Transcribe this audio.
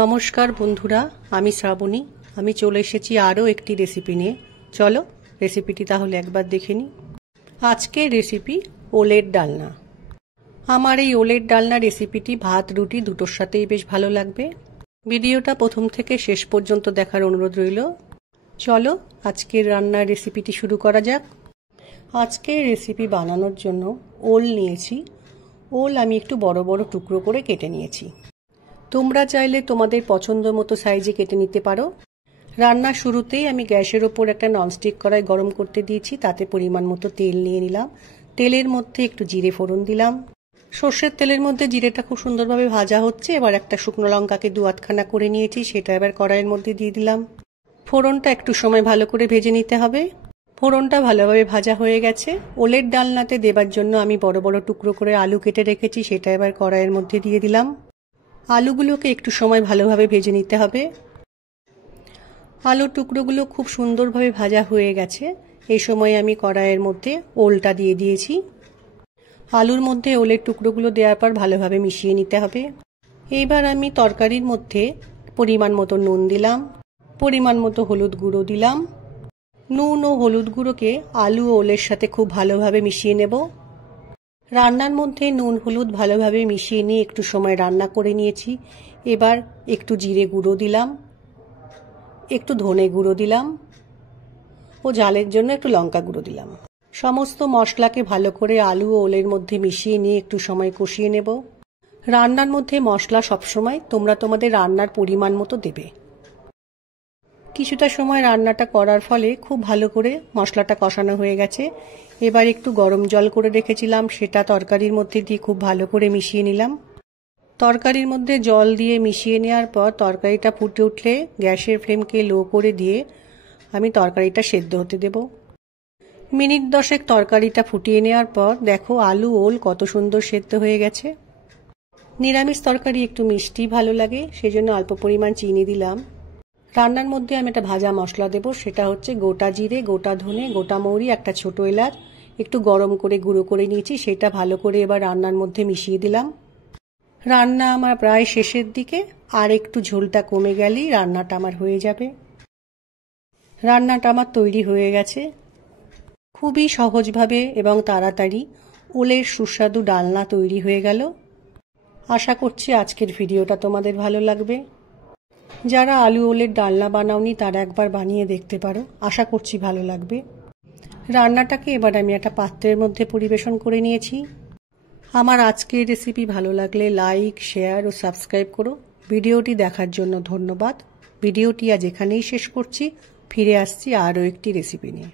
নমস্কার বন্ধুরা, আমি শ্রাবণী। আমি চলে এসেছি আরও একটি রেসিপি নিয়ে। চলো রেসিপিটি তাহলে একবার দেখে নিই। আজকের রেসিপি ওলের ডালনা। আমার এই ওলের ডালনা রেসিপিটি ভাত রুটি দুটোর সাথেই বেশ ভালো লাগবে। ভিডিওটা প্রথম থেকে শেষ পর্যন্ত দেখার অনুরোধ রইল। চলো আজকের রান্নার রেসিপিটি শুরু করা যাক। আজকের রেসিপি বানানোর জন্য ওল নিয়েছি। ওল আমি একটু বড় বড় টুকরো করে কেটে নিয়েছি। তোমরা চাইলে তোমাদের পছন্দ মতো সাইজে কেটে নিতে পারো। রান্নার শুরুতেই আমি গ্যাসের ওপর একটা ননস্টিক কড়াই গরম করতে দিয়েছি। তাতে পরিমাণ মতো তেল নিয়ে নিলাম। তেলের মধ্যে একটু জিরে ফোড়ন দিলাম। সর্ষের তেলের মধ্যে জিরেটা খুব সুন্দরভাবে ভাজা হচ্ছে। এবার একটা শুকনো লঙ্কাকে দু আধখানা করে নিয়েছি, সেটা এবার কড়াইয়ের মধ্যে দিয়ে দিলাম। ফোড়নটা একটু সময় ভালো করে ভেজে নিতে হবে। ফোড়নটা ভালোভাবে ভাজা হয়ে গেছে। ওলের ডালনাতে দেবার জন্য আমি বড় বড় টুকরো করে আলু কেটে রেখেছি, সেটা এবার কড়াইয়ের মধ্যে দিয়ে দিলাম। আলুগুলোকে একটু সময় ভালোভাবে ভেজে নিতে হবে। আলুর টুকরোগুলো খুব সুন্দরভাবে ভাজা হয়ে গেছে। এই সময় আমি কড়াইয়ের মধ্যে ওলটা দিয়ে দিয়েছি। আলুর মধ্যে ওলের টুকরোগুলো দেওয়ার পর ভালোভাবে মিশিয়ে নিতে হবে। এইবার আমি তরকারির মধ্যে পরিমাণ মতো নুন দিলাম, পরিমাণ মতো হলুদ গুঁড়ো দিলাম। নুন ও হলুদ গুঁড়োকে আলু ও ওলের সাথে খুব ভালোভাবে মিশিয়ে নেব। রান্নার মধ্যে নুন হলুদ ভালোভাবে মিশিয়ে নিয়ে একটু সময় রান্না করে নিয়েছি। এবার একটু জিরে গুঁড়ো দিলাম, একটু ধনে গুঁড়ো দিলাম ও ঝালের জন্য একটু লঙ্কা গুঁড়ো দিলাম। সমস্ত মশলাকে ভালো করে আলু ও ওলের মধ্যে মিশিয়ে নিয়ে একটু সময় কষিয়ে নেব। রান্নার মধ্যে মশলা সবসময় তোমরা তোমাদের রান্নার পরিমাণ মতো দেবে। কিছুটা সময় রান্নাটা করার ফলে খুব ভালো করে মশলাটা কষানো হয়ে গেছে। এবার একটু গরম জল করে রেখেছিলাম, সেটা তরকারির মধ্যে দিয়ে খুব ভালো করে মিশিয়ে নিলাম। তরকারির মধ্যে জল দিয়ে মিশিয়ে নেওয়ার পর তরকারিটা ফুটে উঠলে গ্যাসের ফ্লেমকে লো করে দিয়ে আমি তরকারিটা সেদ্ধ হতে দেব। মিনিট 10 তরকারিটা ফুটিয়ে নেওয়ার পর দেখো আলু ওল কত সুন্দর সেদ্ধ হয়ে গেছে। নিরামিষ তরকারি একটু মিষ্টি ভালো লাগে, সেজন্য অল্প পরিমাণ চিনি দিলাম। রান্নার মধ্যে আমি একটা ভাজা মশলা দেব, সেটা হচ্ছে গোটা জিরে, গোটা ধনে, গোটা মৌরি, একটা ছোট এলাচ একটু গরম করে গুঁড়ো করে নিয়েছি। সেটা ভালো করে এবার রান্নার মধ্যে মিশিয়ে দিলাম। রান্না আমার প্রায় শেষের দিকে, আর একটু ঝোলটা কমে গেলেই রান্নাটা আমার হয়ে যাবে। রান্নাটা আমার তৈরি হয়ে গেছে। খুবই সহজভাবে এবং তাড়াতাড়ি ওলের সুস্বাদু ডালনা তৈরি হয়ে গেল। আশা করছি আজকের ভিডিওটা তোমাদের ভালো লাগবে। যারা আলু ওলের ডালনা বানাওনি তারা একবার বানিয়ে দেখতে পারো, আশা করছি ভালো লাগবে। রান্নাটাকে এবার আমি একটা পাত্রের মধ্যে পরিবেশন করে নিয়েছি। আমার আজকের রেসিপি ভালো লাগলে লাইক, শেয়ার ও সাবস্ক্রাইব করো। ভিডিওটি দেখার জন্য ধন্যবাদ। ভিডিওটি আজ এখানেই শেষ করছি। ফিরে আসছি আরও একটি রেসিপি নিয়ে।